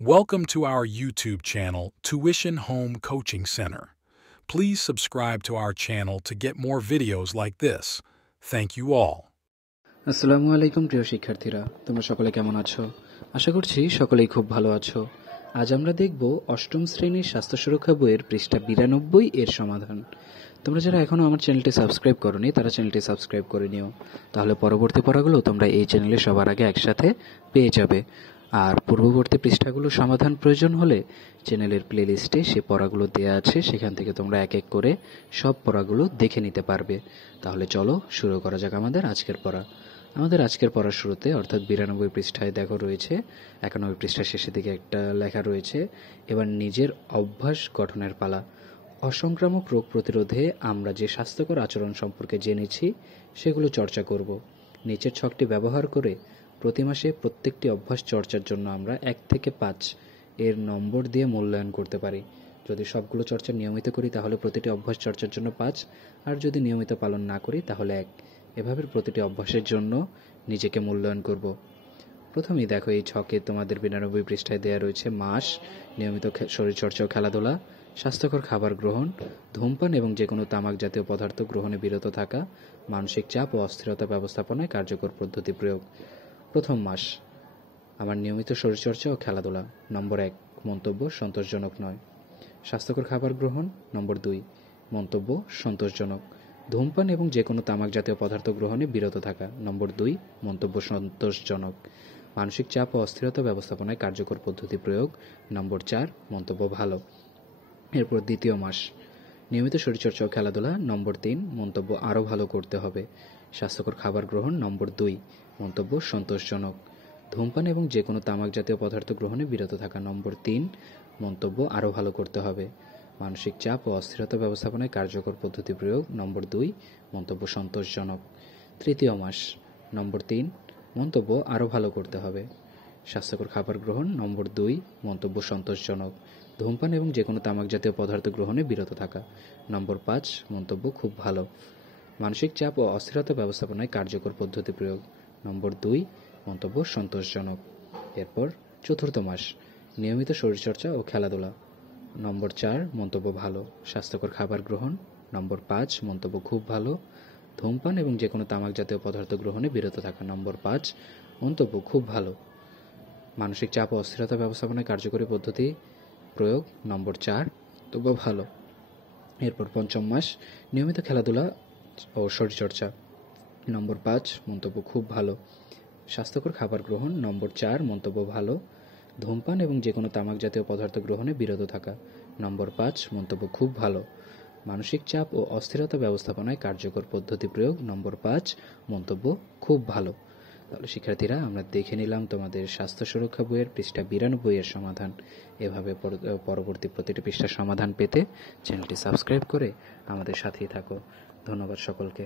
Welcome to our YouTube channel, Tuition Home Coaching Center. Please subscribe to our channel to get more videos like this. Thank you all. আসসালামু আলাইকুম প্রিয় শিক্ষার্থীরা, তোমরা সকলে কেমন আছো? আশা করছি সকলেই খুব ভালো আছো। আজ আমরা দেখব অষ্টম শ্রেণীর স্বাস্থ্য সুরক্ষা বইয়ের পৃষ্ঠা 92 এর সমাধান। তোমরা যারা এখনো আমার চ্যানেলটি সাবস্ক্রাইব করোনি তারা চ্যানেলটি সাবস্ক্রাইব করে নিও, তাহলে পরবর্তী পড়াগুলো তোমরা এই চ্যানেলে সবার আগে একসাথে পেয়ে যাবে। আর পূর্ববর্তী পৃষ্ঠাগুলো সমাধান প্রয়োজন হলে চ্যানেলের প্লেলিস্টে সে পড়াগুলো দেওয়া আছে, সেখান থেকে তোমরা এক এক করে সব পড়াগুলো দেখে নিতে পারবে। তাহলে চলো শুরু করা যাক আমাদের আজকের পড়া। আমাদের আজকের পড়ার শুরুতে অর্থাৎ 92 পৃষ্ঠায় দেখো রয়েছে 91 পৃষ্ঠার শেষের দিকে একটা লেখা রয়েছে, এবার নিজের অভ্যাস গঠনের পালা। অসংক্রামক রোগ প্রতিরোধে আমরা যে স্বাস্থ্যকর আচরণ সম্পর্কে জেনেছি সেগুলো চর্চা করব। নিচের ছকটি ব্যবহার করে প্রতি মাসে প্রত্যেকটি অভ্যাস চর্চার জন্য আমরা 1 থেকে 5 এর নম্বর দিয়ে মূল্যায়ন করতে পারি। যদি সবগুলো চর্চা নিয়মিত করি তাহলে প্রতিটি অভ্যাস চর্চার জন্য 5, আর যদি নিয়মিত পালন না করি তাহলে 1। এভাবে প্রতিটি অভ্যাসের জন্য নিজেকে মূল্যায়ন করব। প্রথমেই দেখো এই ছকে তোমাদের 92 পৃষ্ঠায় দেওয়া রয়েছে মাস, নিয়মিত শরীরচর্চা ও খেলাধুলা, স্বাস্থ্যকর খাবার গ্রহণ, ধূমপান এবং যে কোনো তামাক জাতীয় পদার্থ গ্রহণে বিরত থাকা, মানসিক চাপ ও অস্থিরতা ব্যবস্থাপনায় কার্যকর পদ্ধতি প্রয়োগ। প্রথম মাস, আমার নিয়মিত শরীরচর্চা ও খেলাধুলা। নম্বর 1, মন্তব্য সন্তোষজনক নয়। স্বাস্থ্যকর খাবার গ্রহণ। নম্বর 2, মন্তব্য সন্তোষজনক। ধূমপান এবং যে কোনো তামাক জাতীয় পদার্থ গ্রহণে বিরত থাকা। নম্বর 2, মন্তব্য সন্তোষজনক। মানসিক চাপ ও অস্থিরতা ব্যবস্থাপনায় কার্যকর পদ্ধতি প্রয়োগ। নম্বর 4, মন্তব্য ভালো। এরপর দ্বিতীয় মাস, নিয়মিত শরীরচর্চা ও খেলাধুলা। নম্বর 3, মন্তব্য আরও ভালো করতে হবে। স্বাস্থ্যকর খাবার গ্রহণ। নম্বর 2, মন্তব্য সন্তোষজনক। ধূমপান এবং যে কোনো তামাক জাতীয় পদার্থ গ্রহণে বিরত থাকা। নম্বর 3, মন্তব্য আরও ভালো করতে হবে। মানসিক চাপ ও অস্থিরতা ব্যবস্থাপনায় কার্যকর পদ্ধতি প্রয়োগ। নম্বর 2, মন্তব্য সন্তোষজনক। তৃতীয় মাস, নম্বর 3, মন্তব্য আরও ভালো করতে হবে। স্বাস্থ্যকর খাবার গ্রহণ। নম্বর 2, মন্তব্য সন্তোষজনক। ধূমপান এবং যে কোনো তামাক জাতীয় পদার্থ গ্রহণে বিরত থাকা। নম্বর 5, মন্তব্য খুব ভালো। মানসিক চাপ ও অস্থিরতা ব্যবস্থাপনায় কার্যকর পদ্ধতি প্রয়োগ। নম্বর 2, মন্তব্য সন্তোষজনক। এরপর চতুর্থ মাস, নিয়মিত শরীরচর্চা ও খেলাধুলা। নম্বর 4, মন্তব্য ভালো। স্বাস্থ্যকর খাবার গ্রহণ। নম্বর 5, মন্তব্য খুব ভালো। ধূমপান এবং যে কোনো তামাক জাতীয় পদার্থ গ্রহণে বিরত থাকা। নম্বর 5, মন্তব্য খুব ভালো। মানসিক চাপ ও অস্থিরতা ব্যবস্থাপনায় কার্যকরী পদ্ধতি প্রয়োগ। নম্বর 4, মন্তব্য ভালো। এরপর পঞ্চম মাস, নিয়মিত খেলাধুলা ও শরীরচর্চা। নম্বর 5, মন্তব্য খুব ভালো। স্বাস্থ্যকর খাবার গ্রহণ। নম্বর 4, মন্তব্য ভালো। ধূমপান এবং যে কোনো তামাক জাতীয় পদার্থ গ্রহণে বিরত থাকা। নম্বর 5, মন্তব্য খুব ভালো। মানসিক চাপ ও অস্থিরতা ব্যবস্থাপনায় কার্যকর পদ্ধতি প্রয়োগ। নম্বর 5, মন্তব্য খুব ভালো। তাহলে শিক্ষার্থীরা, আমরা দেখে নিলাম তোমাদের স্বাস্থ্য সুরক্ষা বইয়ের পৃষ্ঠা 92 এর সমাধান। এভাবে পরবর্তী প্রতিটি পৃষ্ঠার সমাধান পেতে চ্যানেলটি সাবস্ক্রাইব করে আমাদের সাথেই থাকো। ধন্যবাদ সকলকে।